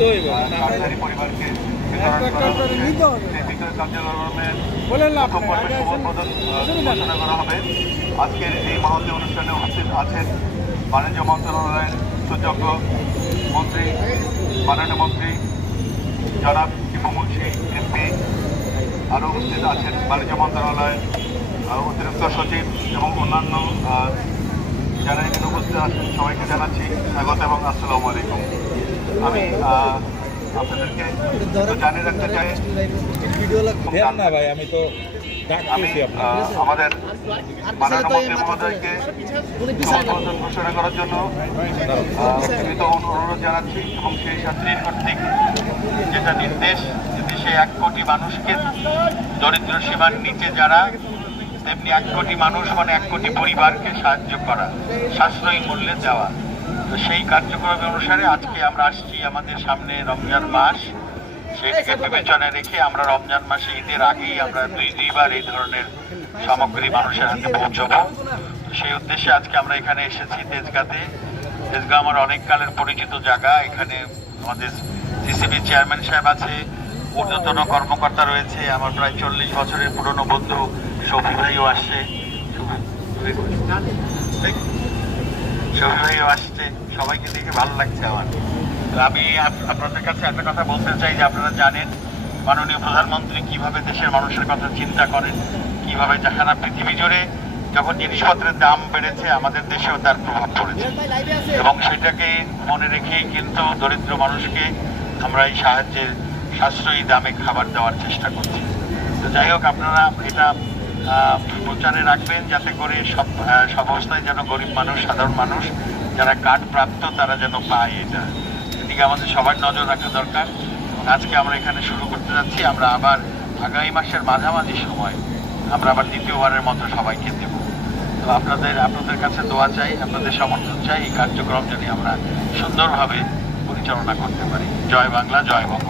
পরিবার পরিবারকে পর্বে সমাপন ঘোষণা করা হবে। আজকের এই মহতি অনুষ্ঠানে উপস্থিত আছেন বাণিজ্য মন্ত্রণালয়ের সুযোগ্য মন্ত্রী মাননীয় মন্ত্রী জনাব টিপু মুন্সি এমপি। আরও উপস্থিত আছেন বাণিজ্য মন্ত্রণালয়ের অতিরিক্ত সচিব এবং অন্যান্য যারা এখানে উপস্থিত আছেন সবাইকে জানাচ্ছি স্বাগত এবং আসসালামু আলাইকুম। আমি আপনাদেরকে জানিয়ে রাখতে চাই। না ভাই আমি তো আমি আমাদের মাননীয় মন্ত্রী মহোদয়কে সমাবর্তন ঘোষণা করার জন্য অনুরোধ জানাচ্ছি এবং সেই সাথে কর্তৃক যেটা নির্দেশ দেশে এক কোটি মানুষকে দরিদ্র সীমার নিচে যারা তেমনি এক কোটি মানুষ মানে এক কোটি পরিবারকে সাহায্য করা সাশ্রয়ী মূল্যে দেওয়া। তো সেই কার্যক্রম অনুসারে আজকে আমরা আসছি আমাদের সামনে রমজান মাস। সেটাকে বিবেচনায় রেখে আমরা রমজান মাসে ঈদের আগেই আমরা দুই দুইবার এই ধরনের সামগ্রী মানুষের হাতে পৌঁছবো। সেই উদ্দেশ্যে আজকে আমরা এখানে এসেছি তেজগাতে। তেজগা আমার অনেক কালের পরিচিত জায়গা। এখানে আমাদের সিসিবি চেয়ারম্যান সাহেব আছে ঊর্ধ্বতন কর্মকর্তা রয়েছে। আমার প্রায় চল্লিশ বছরের পুরনো বন্ধু শফি ভাইও আসছে। ভাইও আসছে, সবাইকে দেখে ভালো লাগছে আমার। আমি আপনাদের কাছে একটা কথা বলতে চাই যে আপনারা জানেন, মাননীয় প্রধানমন্ত্রী কীভাবে দেশের মানুষের কথা চিন্তা করেন, কীভাবে সারা পৃথিবী জুড়ে যখন জিনিসপত্রের দাম বেড়েছে, আমাদের দেশেও তার প্রভাব পড়েছে। এবং সেটাকে মনে রেখেই কিন্তু দরিদ্র মানুষকে আমরা এই সাহায্যের সাশ্রয়ী দামে খাবার দেওয়ার চেষ্টা করছি। তো যাই হোক, আপনারা এটা প্রচারে রাখবেন যাতে করে সব সব অবস্থায় যেন গরিব মানুষ, সাধারণ মানুষ, যারা কার্ড প্রাপ্ত, তারা যেন পায় এটা। এদিকে আমাদের সবার নজর রাখা দরকার। এবং আজকে আমরা এখানে শুরু করতে যাচ্ছি। আমরা আবার আগামী মাসের মাঝামাঝি সময় আমরা আবার দ্বিতীয়বারের মতো সবাইকে দেব। তো আপনাদের আপনাদের কাছে দোয়া চাই, আপনাদের সমর্থন চাই। এই কার্যক্রম যদি আমরা সুন্দরভাবে পরিচালনা করতে পারি। জয় বাংলা, জয় বঙ্গ।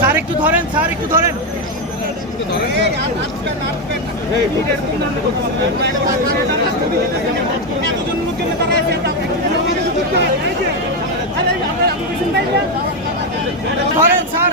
স্যার, একটু ধরেন, স্যার, একটু ধরেন। ধরেন, স্যার।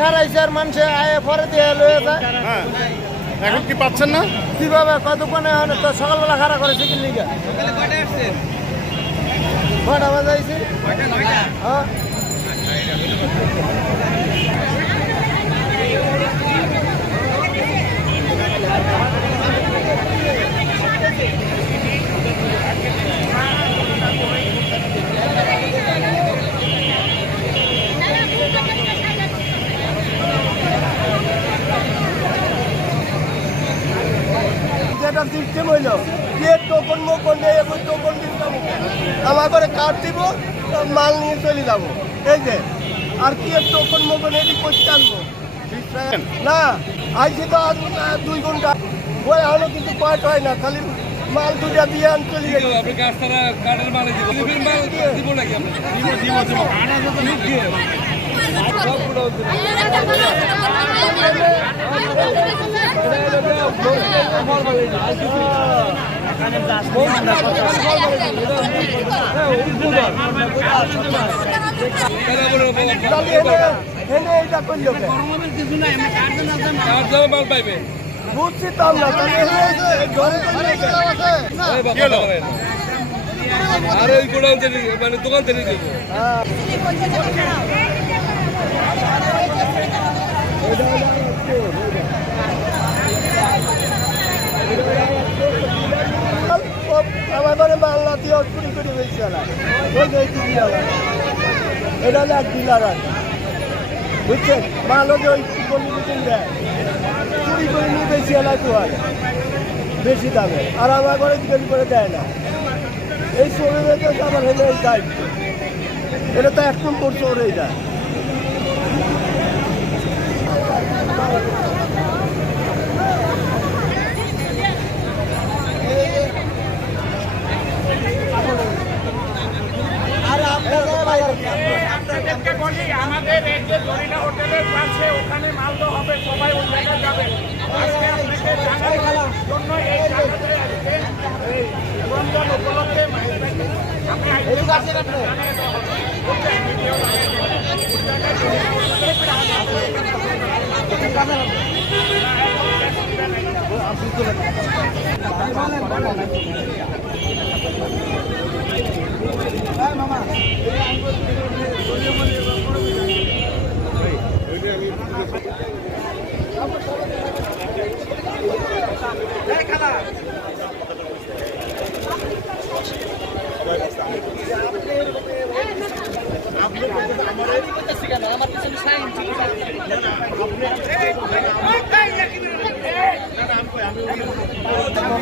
খারাইছে মানুষে আয়ে পরে দিয়ে লয়ে যায়। হ্যাঁ এখন কি পাচ্ছেন না? কীভাবে? এখন তো সকালবেলা খারাপ করেছে কি লিগা কয়টা বাজাইছে সিস্টেম হইল যে টোকন মোকন নেই এখন টোকন আমার করে কার্ড দিব মাল নিয়ে চলে যাব। এই যে আর কি টোকন মোকন এটি করতে আনব না আজকে তো আহ, দুই ঘণ্টা। ওই এখনও কিন্তু কয়টা হয় না খালি মাল দুটা দিয়ে আন চলে গেছে। আপনি কাজ তারা কার্ডের মালে দিব মাল দিব দিব দিব বুঝছি তো আমরা মানে দোকান থেকে আমার ঘরে না দিয়ে করে বেশি আলা ওই যে এই এটা হলো এক ডিলার আছে বুঝছেন মাল ওকে ওই গলি দেয় চুরি করে নিয়ে বেশি আলা তো হয় বেশি দামে আর আমার ঘরে চুরি করে দেয় না এই চোরে রেখে আমার হলো দায়িত্ব এটা তো এক নম্বর চোর এইটা আর আপনাদেরকে বলি আমাদের এই যে জরিনা হোটেলের পাশে ওখানে মালদো হবে সবাই ওই জায়গায় যাবে। আজকে আপনাকে জানানোর জন্য এই জায়গাতে আজকে রমজান উপলক্ষে মাল দেখুন এই কার্ড আমাদের পাশে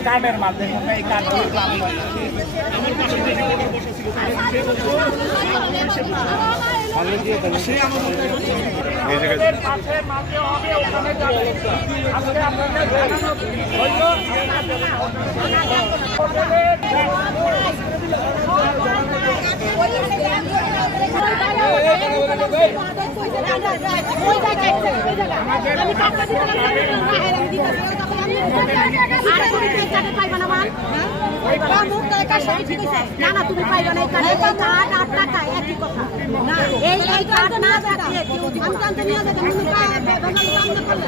মালদো মাধ্যমে আপনাদের জানানো হলো। না না তুমি পাইবা না এই কার্ড আট টাকা একই কথা না এই এই কার্ড না থাকলে কেউ দিবে নিয়ে যাবে তুমি কাম না করলে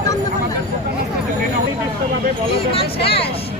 কাম না করলে শেষ।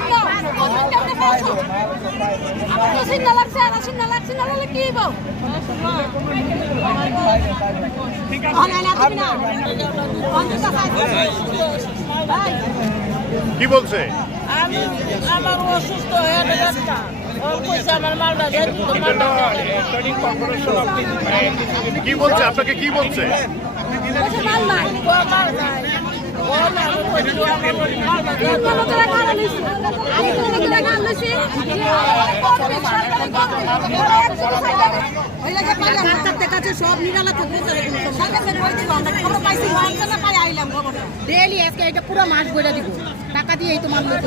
কি বল কি বলছে? আমি আমার অসুস্থ হয়ে তোমার কি বলছে? আপনাকে কি বলছে? মালটা যে সব নিরালা থাকবে ডেলি আজকে এটা পুরো মাস বইটা দিব। টাকা দিয়ে তোমার লোক।